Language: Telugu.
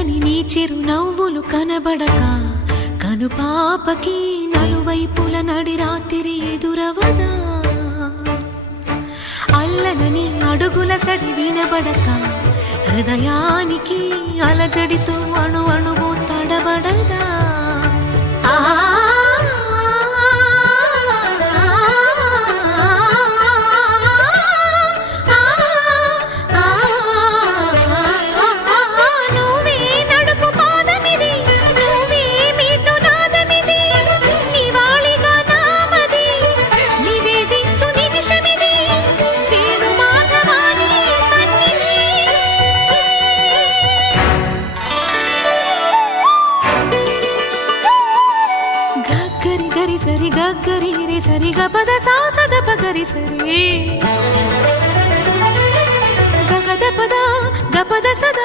చల్లని నీ చిరునవ్వులు కనబడక కనుపాపకి నలువైపుల నడి రాత్రి ఎదురవదా అల్లలని అడుగుల సడి వినబడక హృదయానికి అలజడితో అణు అణువు తడబడదా గరి సరి గరి రే సరి గపద సా సద పగరి సరి గగద పద గపద సద